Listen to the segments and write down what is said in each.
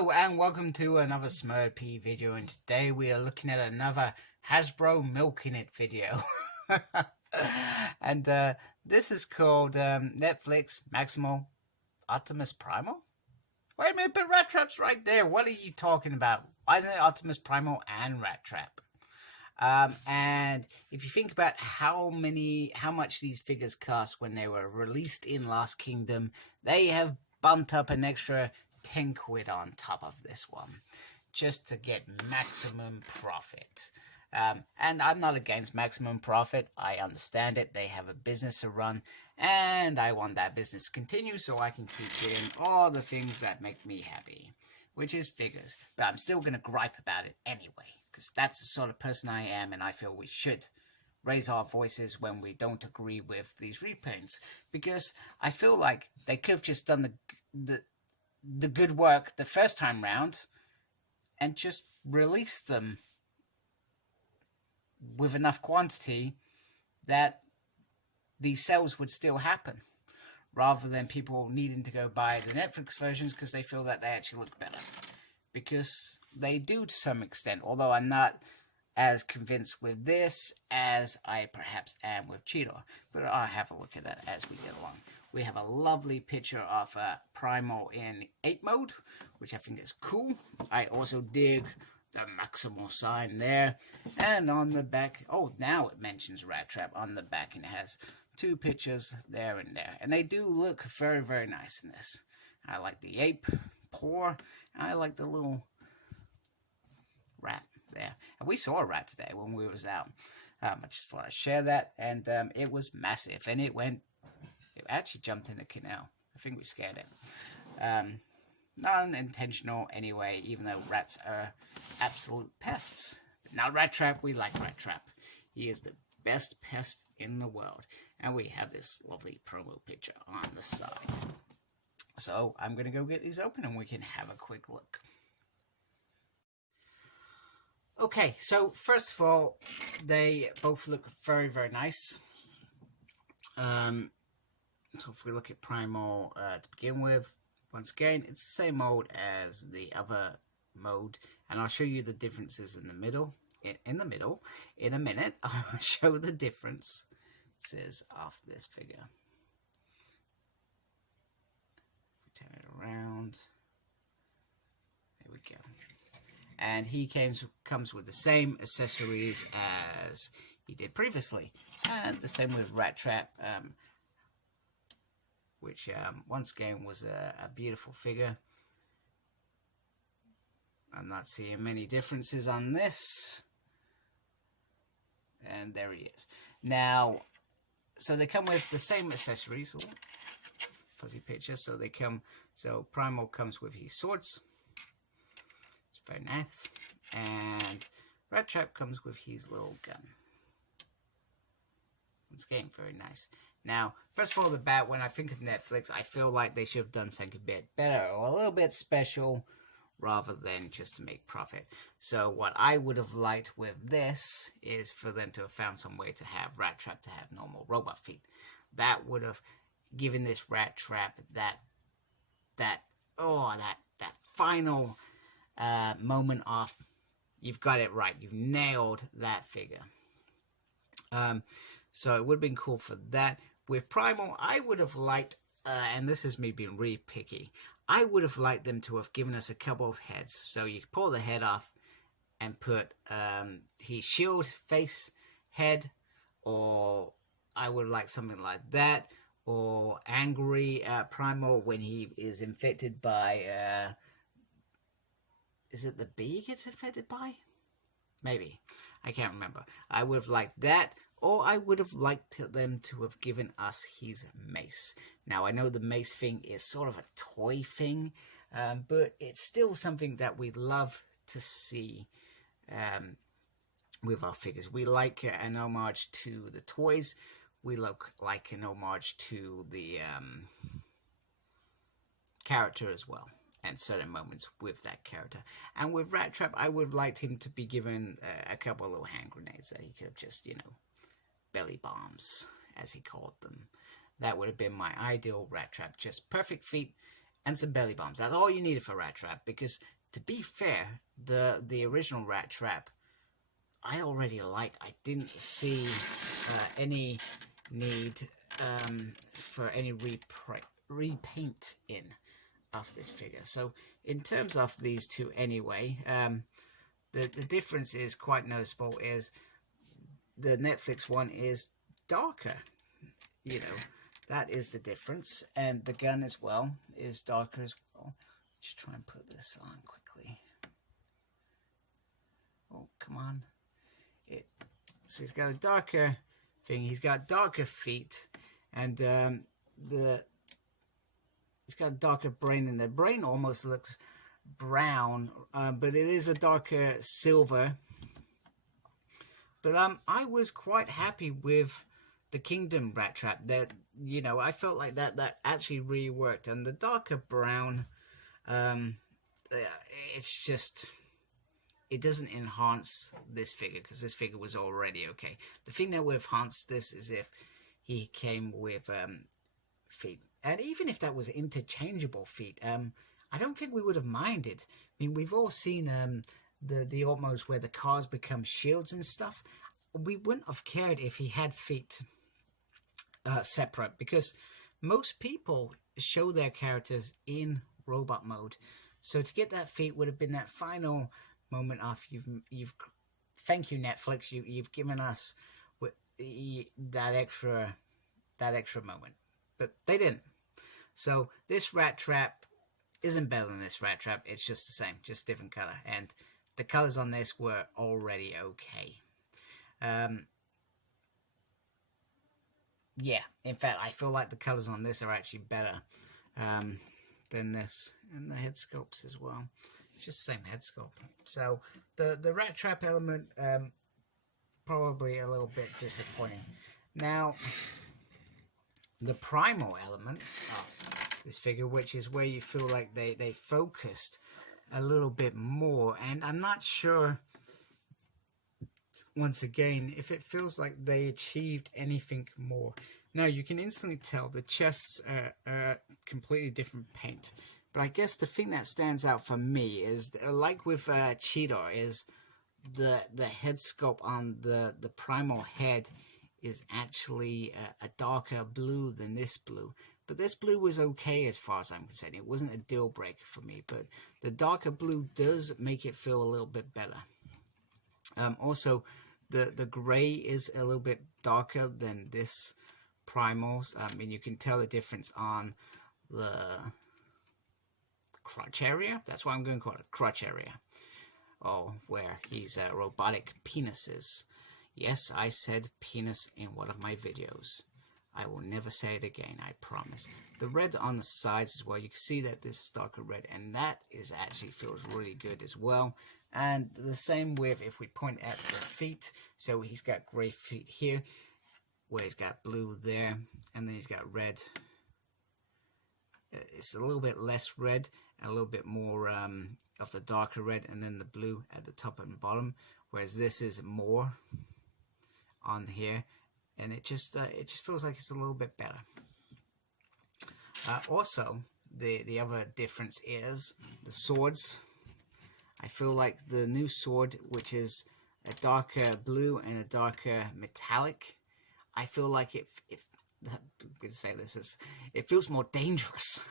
Hello and welcome to another Smurpy video, and today we are looking at another Hasbro Milking It video. And this is called Netflix Maximal Optimus Primal? Wait a minute, but Rattrap's right there. What are you talking about? Why isn't it Optimus Primal and Rattrap? And if you think about how much these figures cost when they were released in Lost Kingdom, they have bumped up an extra 10 quid on top of this one just to get maximum profit. And I'm not against maximum profit. I understand it. They have a business to run, and I want that business to continue so I can keep doing all the things that make me happy, which is figures. But I'm still going to gripe about it anyway, because that's the sort of person I am, and I feel we should raise our voices when we don't agree with these reprints, because I feel like they could have just done the good work the first time round and just released them with enough quantity that these sales would still happen, rather than people needing to go buy the Netflix versions because they feel that they actually look better. Because they do to some extent, although I'm not as convinced with this as I perhaps am with Cheetor. But I'll have a look at that as we get along. We have a lovely picture of Primal in 8 mode, which I think is cool. I also dig the Maximal sign there. And on the back, oh, now it mentions Rattrap on the back, and it has 2 pictures there and there. And they do look very, very nice in this. I like the ape paw. I like the little rat there. And we saw a rat today when we was out. I just thought I'd share that. And it was massive. And it actually jumped in a canal. I think we scared it. Non-intentional anyway, even though rats are absolute pests. But now Rattrap, we like Rattrap. He is the best pest in the world. And we have this lovely promo picture on the side. So I'm going to go get these open and we can have a quick look. Okay, so first of all, they both look very, very nice. So if we look at Primal to begin with, once again, it's the same mode as the other mode, and I'll show you the differences in the middle. In a minute, I'll show the differences of this figure. Turn it around. There we go. And he comes with the same accessories as he did previously, and the same with Rattrap. Which once again was a beautiful figure. I'm not seeing many differences on this. And there he is. Now, so they come with the same accessories. Ooh, fuzzy picture. So Primal comes with his swords. It's very nice. And Rattrap comes with his little gun. It's getting very nice. Now, first of all, the bat, when I think of Netflix, I feel like they should have done something a bit better or a little bit special rather than just to make profit. So what I would have liked with this is for them to have found some way to have Rattrap to have normal robot feet. That would have given this Rattrap that final moment of, you've got it right, you've nailed that figure. So it would have been cool for that. With Primal, I would have liked, and this is me being really picky, I would have liked them to have given us a couple of heads. So you pull the head off and put his shield face head, or I would like something like that, or angry Primal when he is infected by, is it the bee he gets infected by? Maybe. I can't remember. I would have liked that, or I would have liked them to have given us his mace. Now, I know the mace thing is sort of a toy thing, but it's still something that we love to see with our figures. We like an homage to the toys. We like an homage to the character as well, and certain moments with that character. And with Rattrap, I would have liked him to be given a couple of little hand grenades that he could have just, belly bombs, as he called them. That would have been my ideal Rattrap. Just perfect feet and some belly bombs. That's all you needed for Rattrap, because to be fair, the original Rattrap I already liked. I didn't see any need for any repaint in of this figure. So in terms of these two anyway, the difference is quite noticeable. Is the Netflix one is darker, you know, that is the difference. And the gun as well is darker as well. Just try and put this on quickly. Oh, come on. So he's got a darker thing. He's got darker feet, and he's got a darker brain, and the brain almost looks brown, but it is a darker silver. But I was quite happy with the Kingdom Rattrap. That, you know, I felt like that actually really worked. And the darker brown, it's just, it doesn't enhance this figure, because this figure was already okay. The thing that would enhance this is if he came with feet, and even if that was interchangeable feet, I don't think we would have minded. I mean, we've all seen the Optimus where the cars become shields and stuff. We wouldn't have cared if he had feet separate, because most people show their characters in robot mode. So to get that feet would have been that final moment of you've thank you Netflix, you've given us that extra moment, but they didn't. So this Rattrap isn't better than this Rattrap. It's just the same, just different color, and the colors on this were already okay. Yeah, in fact, I feel like the colors on this are actually better than this, and the head sculpts as well. It's just the same head sculpt. So the Rattrap element, probably a little bit disappointing. Now, the Primal element of this figure, which is where you feel like they focused a little bit more, and I'm not sure, once again, if it feels like they achieved anything more. Now, you can instantly tell the chests are completely different paint. But I guess the thing that stands out for me is, like with Cheetor, is the head sculpt on the Primal head is actually a darker blue than this blue. But this blue was okay as far as I'm concerned. It wasn't a deal breaker for me. But the darker blue does make it feel a little bit better. Also, the gray is a little bit darker than this Primal's. I mean, you can tell the difference on the crotch area. That's why I'm going to call it crotch area. Oh, where he's robotic penises. Yes, I said penis in one of my videos. I will never say it again, I promise. The red on the sides as well, you can see that this is darker red, and that is actually feels really good as well. And the same with, if we point at the feet, so he's got gray feet here, where he's got blue there, and then he's got red. It's a little bit less red, and a little bit more of the darker red, and then the blue at the top and bottom, whereas this is more on here, and it just feels like it's a little bit better. Also, the other difference is the swords. I feel like the new sword, which is a darker blue and a darker metallic, I feel like it feels more dangerous.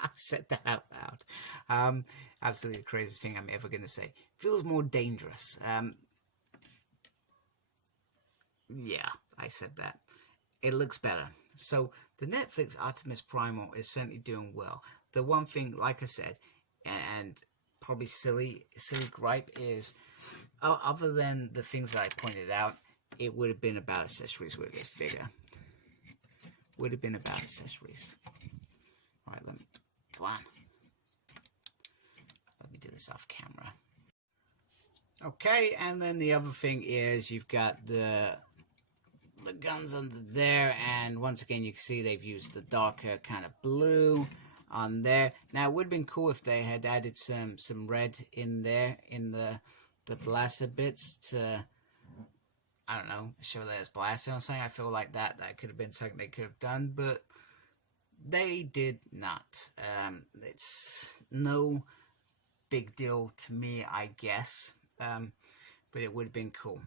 I said that out loud. Absolutely the craziest thing I'm ever going to say. Feels more dangerous. Yeah, I said that. It looks better. So the Netflix Optimus Primal is certainly doing well. The one thing, like I said, and probably silly gripe is, other than the things that I pointed out, it would have been about accessories with this figure. Would have been about accessories. All right, come on. Let me do this off camera. Okay, and then the other thing is you've got the guns under there, and once again you can see they've used the darker kind of blue on there. Now, it would have been cool if they had added some red in there in the blaster bits to, I don't know, show that it's blasting or something. I feel like that could have been something they could have done, but they did not. It's no big deal to me, I guess, but it would have been cool.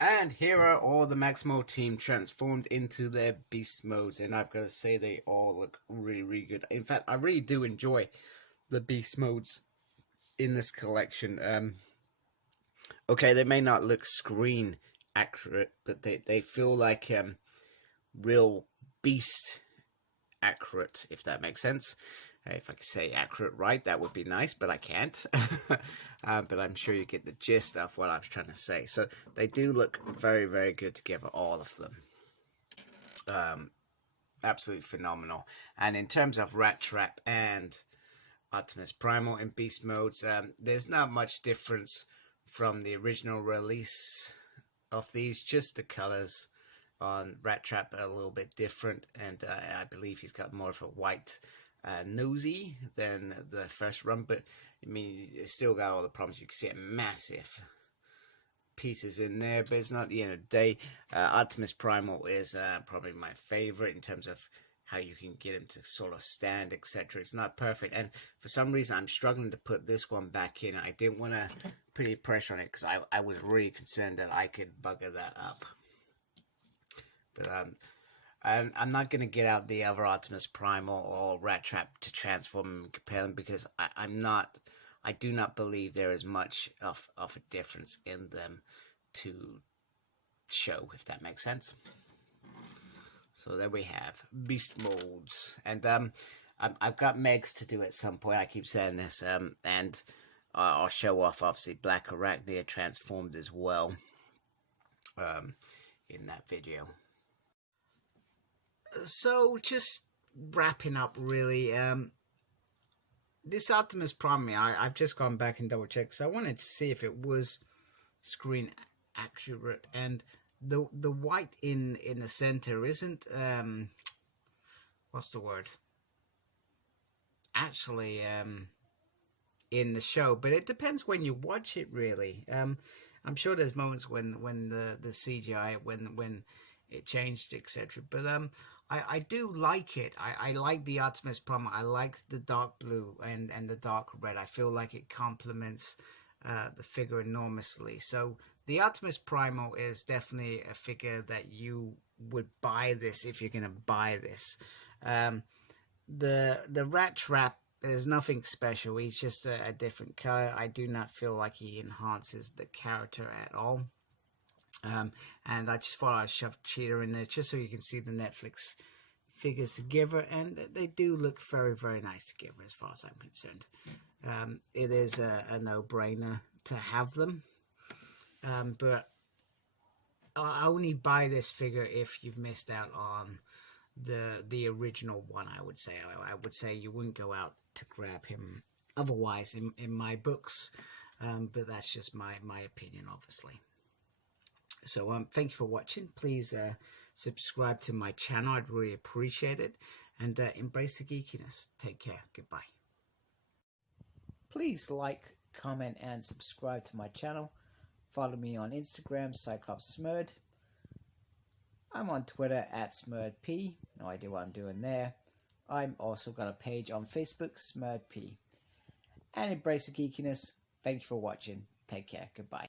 And here are all the Maximo team transformed into their beast modes, and I've got to say they all look really, really good. In fact, I really do enjoy the beast modes in this collection. Okay, they may not look screen accurate, but they feel like real beast accurate, if that makes sense. If I could say accurate right, that would be nice, but I can't. But I'm sure you get the gist of what I was trying to say. So they do look very, very good together, all of them. Absolutely phenomenal. And in terms of Rattrap and Optimus Primal in beast modes, there's not much difference from the original release of these, just the colors on Rattrap are a little bit different, and I believe he's got more of a white nosy than the first run, but I mean, it's still got all the problems. You can see massive pieces in there, but it's not the end of the day. Optimus Primal is probably my favorite in terms of how you can get him to sort of stand, etc. It's not perfect, and for some reason I'm struggling to put this one back in. I didn't want to put any pressure on it because I was really concerned that I could bugger that up. But I'm not going to get out the other Optimus Primal or Rattrap to transform and compare them, because I do not believe there is much of a difference in them to show, if that makes sense. So there we have beast modes, and I've got Megs to do at some point. I keep saying this, and I'll show off obviously Black Arachnia transformed as well in that video. So just wrapping up, really. This Optimus Prime, I've just gone back and double checked, so I wanted to see if it was screen accurate, and the white in the center isn't what's the word, actually in the show, but it depends when you watch it, really. I'm sure there's moments when the CGI when it changed, etc. But I do like it. I like the Optimus Prime. I like the dark blue and the dark red. I feel like it complements the figure enormously. So the Optimus Primal is definitely a figure that you would buy this if you're gonna buy this. The Rattrap, there's nothing special. He's just a different color. I do not feel like he enhances the character at all. And I just thought I'd shove Cheetah in there just so you can see the Netflix figures together, and they do look very, very nice together as far as I'm concerned. It is a no-brainer to have them, but I only buy this figure if you've missed out on the original one. I would say you wouldn't go out to grab him otherwise in my books, but that's just my opinion, obviously. So thank you for watching. Please subscribe to my channel. I'd really appreciate it, and embrace the geekiness. Take care. Goodbye. Please like, comment, and subscribe to my channel. Follow me on Instagram, CyclopsSmurd. I'm on Twitter @SmurdP. No idea what I'm doing there. I'm also got a page on Facebook, SmurdP. And embrace the geekiness. Thank you for watching. Take care. Goodbye.